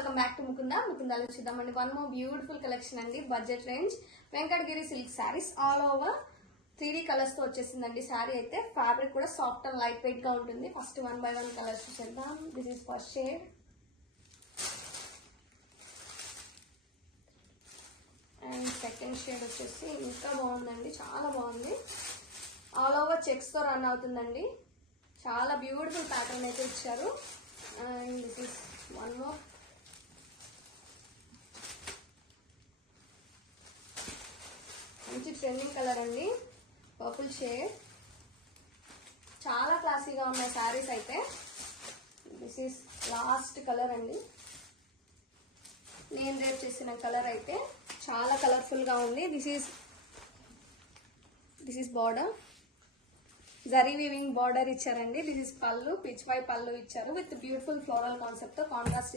Welcome back to ముకుందాలు చూద్దామండి. One more beautiful collection అండి. Budget range Venkatagiri silk saris all over 3D colours తో వచ్చేసిందండి. శారీ అయితే ఫ్యాబ్రిక్ కూడా సాఫ్ట్ అండ్ లైట్ వెయిట్ గా ఉంటుంది. ఫస్ట్ 1 by 1 కలర్స్ చూసేద్దాం. This is first shade and second shade వచ్చేసి ఇంకా బాగుందండి, చాలా బాగుంది. ఆల్ ఓవర్ చెక్స్ తో రన్ అవుతుందండి. చాలా బ్యూటిఫుల్ ప్యాటర్న్ అయితే ఇచ్చారు. And this is one more. మంచి ట్రెండింగ్ కలర్ అండి, పర్పుల్ షేడ్. చాలా క్లాసీగా ఉన్నాయి శారీస్ అయితే. దిస్ ఈస్ లాస్ట్ కలర్ అండి. నేను రేప్ చేసిన కలర్ అయితే చాలా కలర్ఫుల్ గా ఉంది. This is border, zari weaving border ఇచ్చారండి. దిస్ ఇస్ పళ్ళు, పిచ్ వై పళ్ళు ఇచ్చారు విత్ బ్యూటిఫుల్ ఫ్లోరల్ కాన్సెప్ట్ తో కాంట్రాస్ట్